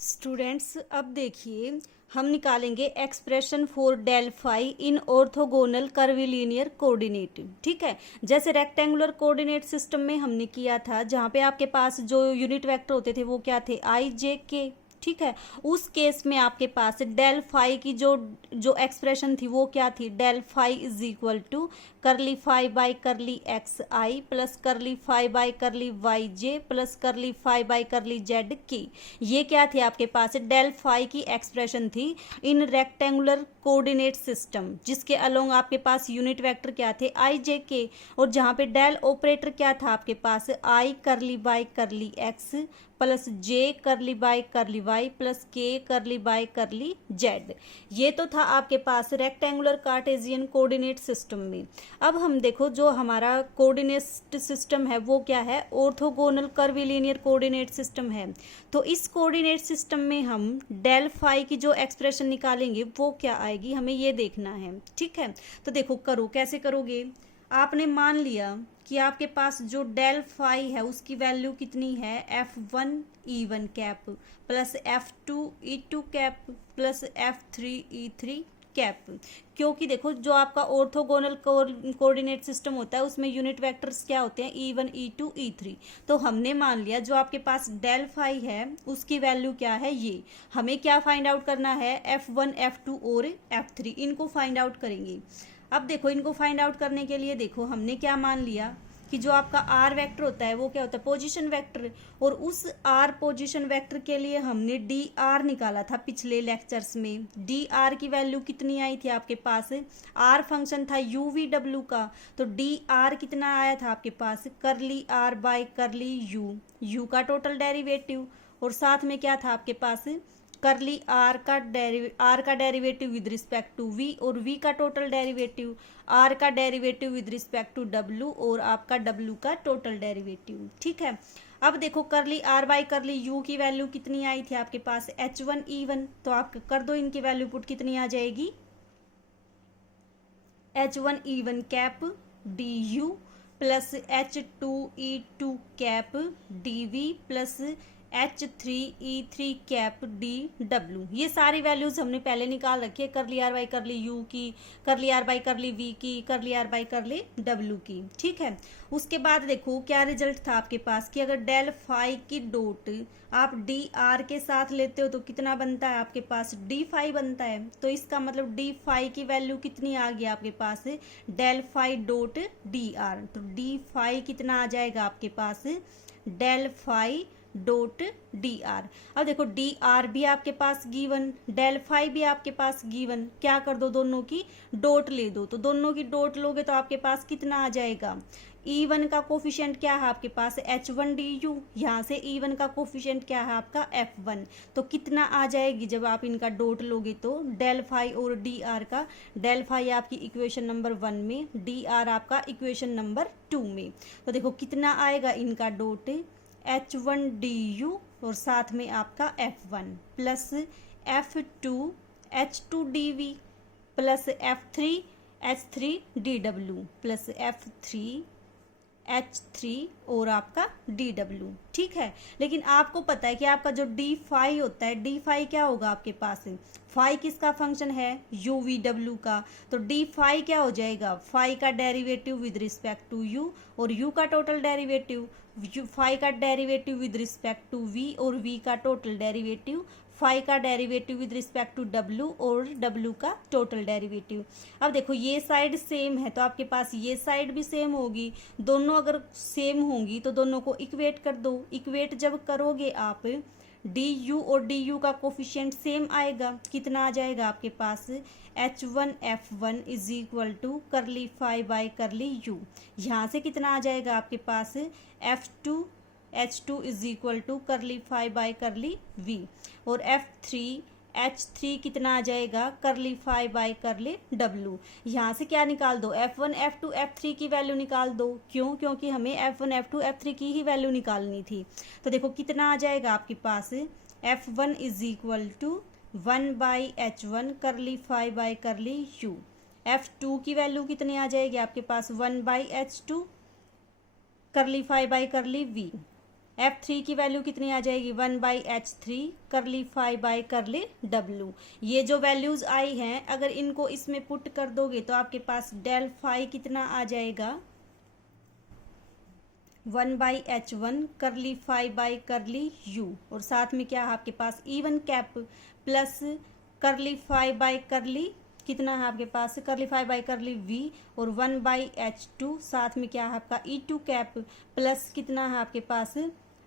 Students, अब देखिए हम निकालेंगे expression for del phi in orthogonal curvilinear coordinate. ठीक है, जैसे रेक्टेंगुलर कोऑर्डिनेट सिस्टम में हमने किया था, जहाँ पे आपके पास जो यूनिट वेक्टर होते थे वो क्या थे, आई जे के। ठीक है, उस केस में आपके पास डेल फाई की जो जो एक्सप्रेशन थी वो क्या थी, del phi is equal to curly phi by curly x i plus curly phi by curly y j plus curly phi by curly z की। ये क्या थी आपके पास, डेल फाई की एक्सप्रेशन थी इन रेक्टेंगुलर कोऑर्डिनेट सिस्टम, जिसके along आपके पास यूनिट वेक्टर क्या थे, आई जे के, और जहाँ पे डेल ऑपरेटर क्या था आपके पास, आई करली बाई करली एक्स प्लस जे करली बाई करली वाई प्लस के करली बाई करली जेड। ये तो था आपके पास रेक्टेंगुलर कार्टेशियन कोऑर्डिनेट सिस्टम में। अब हम देखो जो हमारा कोऑर्डिनेट सिस्टम है वो क्या है, ऑर्थोगोनल कर्विलिनियर कोऑर्डिनेट सिस्टम है। तो इस कोऑर्डिनेट सिस्टम में हम डेल फाई की जो एक्सप्रेशन निकालेंगे वो क्या आएगी, हमें ये देखना है। ठीक है, तो देखो करो, कैसे करोगे। आपने मान लिया कि आपके पास जो डेल फाई है उसकी वैल्यू कितनी है, F1 E1 cap plus F2 E2 cap plus F3 E3 cap. क्योंकि देखो जो आपका ऑर्थोगोनल कोऑर्डिनेट सिस्टम होता है उसमें यूनिट वेक्टर्स क्या होते हैं, E1 E2 E3। तो हमने मान लिया जो आपके पास डेल फाई है उसकी वैल्यू क्या है, ये हमें क्या फाइंड आउट करना है, F1 F2 और F3, इनको फाइंड आउट करेंगे। अब देखो इनको फाइंड आउट करने के लिए देखो हमने क्या मान लिया कि जो आपका आर वेक्टर होता है वो क्या होता है, पोजीशन वेक्टर। और उस आर पोजीशन वेक्टर के लिए हमने डी आर निकाला था पिछले लेक्चर्स में। डी आर की वैल्यू कितनी आई थी आपके पास, आर फंक्शन था यू वी डब्ल्यू का, तो डी आर कितना आया था आपके पास, curly R by curly U, U का टोटल डेरिवेटिव, और साथ में क्या था आपके पास, करली आर का derivative with respect to V, और वी का टोटल डेरिवेटिव, आर का derivative with respect to W, और आपका डब्ल्यू का टोटल डेरिवेटिव। ठीक है, अब देखो करली आर बाई करली यू की वैल्यू कितनी आई थी आपके पास, H1 E1। तो आप कर दो इनकी वैल्यू पुट, कितनी आ जाएगी, H1 E1 cap D U plus H2 E2 cap D V plus H3 E3 cap D W. ये सारी वैल्यूज हमने पहले निकाल रखी है, करली आर बाई करली यू की, करली आर बाई करली वी की, करली आर बाई करली डब्ल्यू की। ठीक है, उसके बाद देखो क्या रिजल्ट था आपके पास कि अगर डेल फाई की डोट आप डी आर के साथ लेते हो तो कितना बनता है आपके पास, डी फाई बनता है। तो इसका मतलब डी फाई की वैल्यू कितनी आ गई आपके पास, del phi dot d r. तो डी फाई कितना आ जाएगा आपके पास, del phi dot d r. अब देखो डी आर भी आपके पास गिवन, डेल फाई भी आपके पास गिवन, क्या कर दो दोनों की डॉट ले दो। तो दोनों की डॉट लोगे तो आपके पास कितना आ जाएगा, E1 का कोफिशिएंट क्या है आपके पास, H1 DU, यहाँ से E1 का कोफिशिएंट क्या है आपका F1। तो कितना आ जाएगी जब आप इनका डॉट लोगे, तो डेल फाई और डी आर का, डेल फाई आपकी इक्वेशन नंबर 1 में, डी आर आपका इक्वेशन नंबर 2 में। तो देखो कितना आएगा इनका डॉट, H1 DU और साथ में आपका F1 plus F2 H2 DV plus F3 H3 DW plus F3 H3 और आपका DW। ठीक है, लेकिन आपको पता है कि आपका जो डी फाई होता है, डी फाई क्या होगा आपके पास, फाई किसका फंक्शन है, यू वी डब्ल्यू का। तो डी फाई क्या हो जाएगा, फाई का derivative with respect to U और यू का टोटल डेरिवेटिव, फाई का derivative with respect to V और वी का टोटल डेरिवेटिव, फाई का derivative with respect to W और डब्ल्यू का टोटल डेरिवेटिव। अब देखो ये साइड सेम है तो आपके पास ये साइड भी सेम होगी, दोनों अगर सेम होंगी तो दोनों को इक्वेट कर दो। इक्वेट जब करोगे आप, डी यू और डी यू का कोफिशिएंट सेम आएगा, कितना आ जाएगा आपके पास, H1 F1 is equal to curly phi by curly U. यहाँ से कितना आ जाएगा आपके पास, F2 H2 is equal to curly phi by curly V, और F3 H3 कितना आ जाएगा, करली फाई बाई करली डब्ल्यू। यहाँ से क्या निकाल दो, F1 F2 F3 की वैल्यू निकाल दो। क्यों, क्योंकि हमें F1 F2 F3 की ही वैल्यू निकालनी थी। तो देखो कितना आ जाएगा आपके पास, F1 is equal to 1 by H1 curly phi by curly you. F2 की वैल्यू कितनी आ जाएगी आपके पास, 1 बाई H2 करली phi by curly we. F3 की वैल्यू कितनी आ जाएगी 1/H3 करली फाई बाय करली W। ये जो वैल्यूज आई हैं अगर इनको इसमें पुट कर दोगे तो आपके पास डेल फाई कितना आ जाएगा 1/H1 करली फाई बाय करली U, और साथ में क्या है आपके पास E1 cap plus curly phi by curly कितना है आपके पास करली फाई बाय करली V, और 1/H2 साथ में क्या है आपका E2 कैप प्लस कितना है आपके पास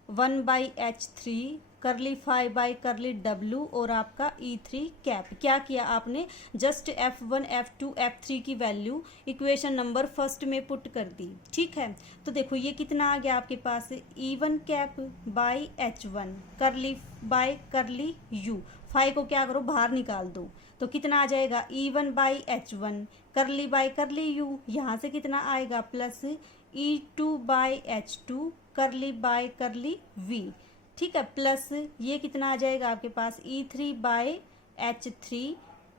1/H3 करली फाई बाय करली W, और आपका E3 कैप। क्या किया आपने जस्ट F1 F2 F3 की वैल्यू इक्वेशन नंबर फर्स्ट में पुट कर दी। ठीक है, तो देखो ये कितना आ गया आपके पास E1 कैप बाय H1 करली बाय करली U। फाई को क्या करो बाहर निकाल दो, तो कितना आ जाएगा E1/H1 करली बाय करली U, यहाँ से कितना आएगा प्लस E2/H2 करली बाय करली V। ठीक है, प्लस ये कितना आ जाएगा आपके पास E3/H3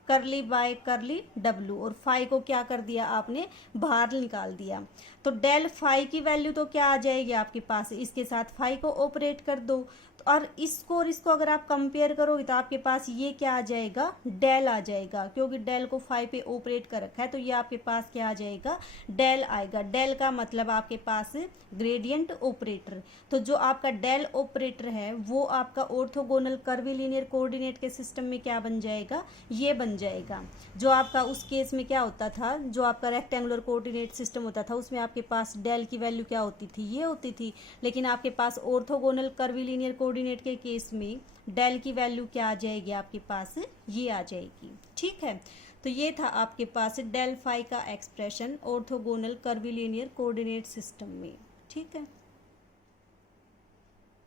करली बाय करली W, और फाई को क्या कर दिया आपने बाहर निकाल दिया। तो डेल फाई की वैल्यू तो क्या आ जाएगी आपके पास, इसके साथ फाई को ऑपरेट कर दो, और इसको अगर आप कंपेयर करोगे तो आपके पास ये क्या आ जाएगा डेल आ जाएगा, क्योंकि डेल को फाई पे ऑपरेट कर रखा है, तो ये आपके पास क्या आ जाएगा डेल आएगा। डेल का मतलब आपके पास ग्रेडियंट ऑपरेटर। तो जो आपका डेल ऑपरेटर है वो आपका ऑर्थोगोनल कर्वीलिनियर कोऑर्डिनेट के सिस्टम में क्या बन जाएगा, ये बन जाएगा। जो आपका उस केस में क्या होता था, जो आपका रेक्टेंगुलर कोऑर्डिनेट सिस्टम होता था उसमें आपके पास डेल की वैल्यू क्या होती थी, ये होती थी, लेकिन आपके पास ऑर्थोगोनल कर्वीलिनियर कोऑर्डिनेट के केस में डेल की वैल्यू क्या आ जाएगी आपके पास, ये आ जाएगी। ठीक है, तो ये था आपके पास डेल फाई का expression orthogonal curvilinear coordinate system में। ठीक है।